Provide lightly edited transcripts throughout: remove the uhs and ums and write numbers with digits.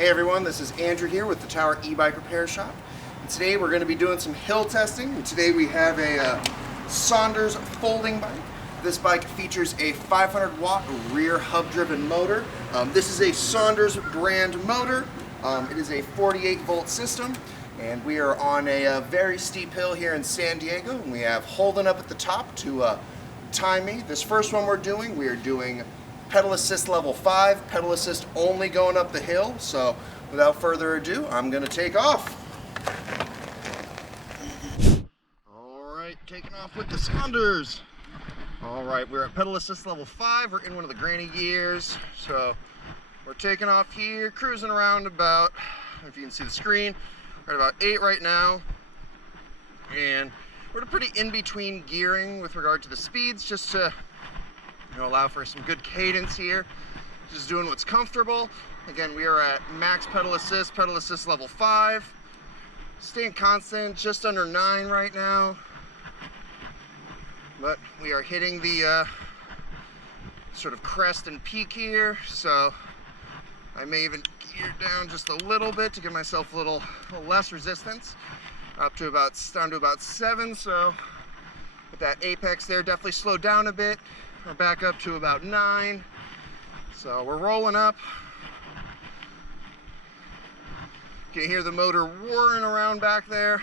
Hey everyone, this is Andrew here with the Tower e-bike repair shop. And today we're going to be doing some hill testing. And today we have a Sondors folding bike. This bike features a 500 watt rear hub driven motor. This is a Sondors brand motor. It is a 48 volt system. And we are on a very steep hill here in San Diego. And we have Holden up at the top to time me. This first one we are doing pedal assist level 5, pedal assist only going up the hill. So without further ado, I'm going to take off. All right, taking off with the Sondors. All right, we're at pedal assist level 5. We're in one of the granny gears. So we're taking off here, cruising around about, if you can see the screen, we're at about 8 right now. And we're at a pretty in-between gearing with regard to the speeds, just to allow for some good cadence here. Just doing what's comfortable. Again, we are at max pedal assist level 5. Staying constant, just under 9 right now. But we are hitting the sort of crest and peak here, so I may even gear down just a little bit to give myself a little less resistance. Down to about 7, so with that apex there, definitely slowed down a bit. We're back up to about 9. So we're rolling up. You can hear the motor whirring around back there.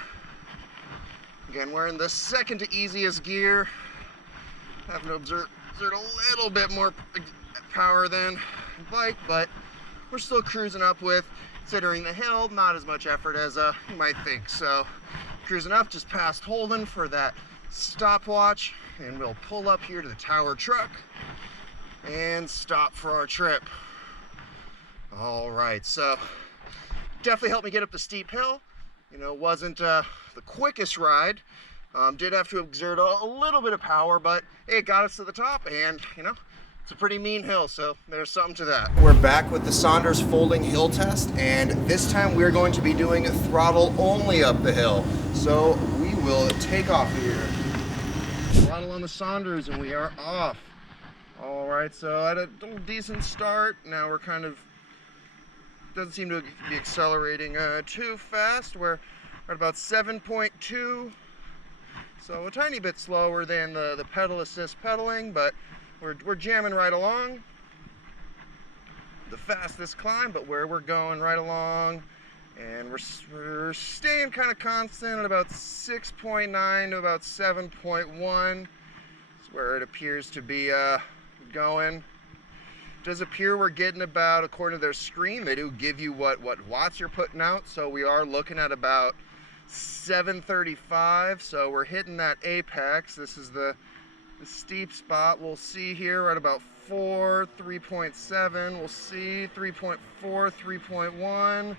Again, we're in the second to easiest gear. Having to exert a little bit more power than bike, but we're still cruising up with, considering the hill, not as much effort as you might think. So cruising up just past Holden for that stopwatch, and we'll pull up here to the Tower truck and stop for our trip. All right, so definitely helped me get up the steep hill. Wasn't the quickest ride. Did have to exert a little bit of power, but it got us to the top, and it's a pretty mean hill, so there's something to that. We're back with the Sondors folding hill test, and this time we're going to be doing throttle only up the hill. So we will take off here. Throttle on the Sondors, and we are off. All right, so I had a little decent start. Now we're kind of, doesn't seem to be accelerating too fast. We're at about 7.2, so a tiny bit slower than the pedal assist pedaling, but we're jamming right along. The fastest climb, but where we're going right along, and we're staying kind of constant at about 6.9 to about 7.1. That's where it appears to be going. It does appear we're getting about, according to their screen, they do give you what watts you're putting out, so we are looking at about 735. So we're hitting that apex. This is the steep spot. We'll see here right about 4, 3.7. We'll see 3.4, 3.1.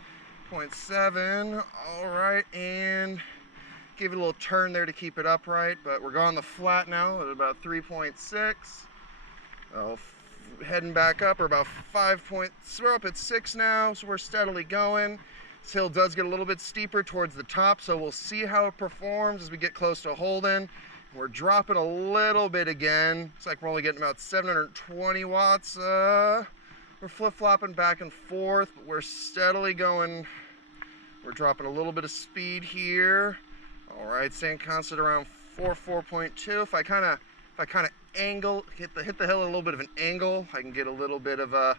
0.7. All right, and give it a little turn there to keep it upright, but we're going the flat now at about 3.6. Heading back up, we're about 5 points. We're up at 6 now, so we're steadily going. This hill does get a little bit steeper towards the top, so we'll see how it performs as we get close to Holden. We're dropping a little bit again. Looks like we're only getting about 720 watts. We're flip-flopping back and forth, but we're steadily going. We're dropping a little bit of speed here. All right, staying constant around 4.2. If I kind of angle, hit the hill at a little bit of an angle, I can get a little bit of a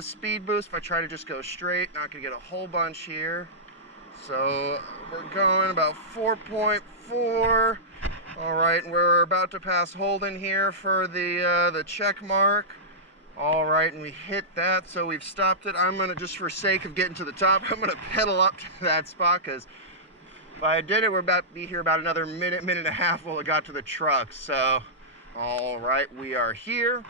speed boost. If I try to just go straight, not gonna get a whole bunch here. So we're going about 4.4. All right, and we're about to pass Holden here for the check mark. All right, and we hit that, so we've stopped it. I'm gonna, just for sake of getting to the top, I'm gonna pedal up to that spot, because if I did it, we're about to be here about another minute and a half while it got to the truck. So, all right, we are here.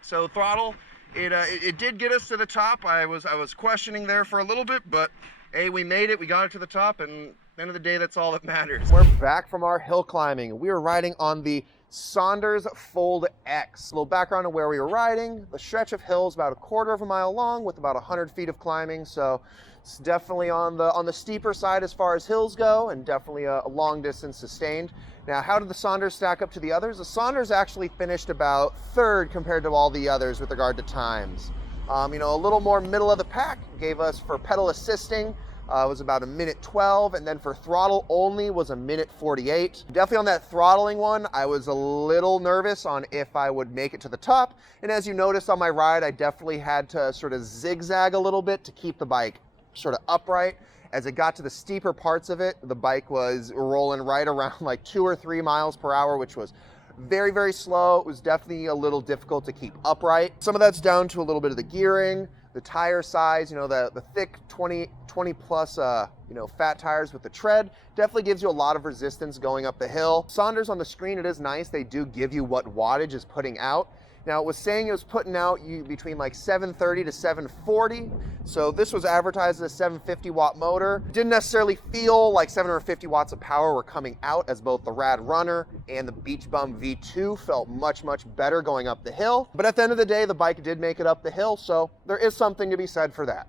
So throttle, it did get us to the top. I was questioning there for a little bit, but hey, we made it. We got it to the top, and at the end of the day, that's all that matters. We're back from our hill climbing. We were riding on the Sondors Fold X. A little background on where we were riding. The stretch of hills about 1/4 of a mile long with about 100 feet of climbing. So it's definitely on the steeper side as far as hills go, and definitely a long distance sustained. Now, how did the Sondors stack up to the others? The Sondors actually finished about 3rd compared to all the others with regard to times. You know, a little more middle of the pack gave us for pedal assisting, was about 1:12, and then for throttle only was 1:48. Definitely on that throttling one, I was a little nervous on if I would make it to the top. And as you noticed on my ride, I definitely had to sort of zigzag a little bit to keep the bike sort of upright. As it got to the steeper parts of it, the bike was rolling right around like 2 or 3 miles per hour, which was very, very slow. It was definitely a little difficult to keep upright. Some of that's down to a little bit of the gearing, the tire size, you know, the thick 20 plus, you know, fat tires with the tread definitely gives you a lot of resistance going up the hill. Sondors on the screen, it is nice. They do give you what wattage is putting out. Now it was saying it was putting out between like 730 to 740. So this was advertised as a 750 watt motor. Didn't necessarily feel like 750 watts of power were coming out, as both the Rad Runner and the Beach Bum V2 felt much, much better going up the hill. But at the end of the day, the bike did make it up the hill. So there is something to be said for that.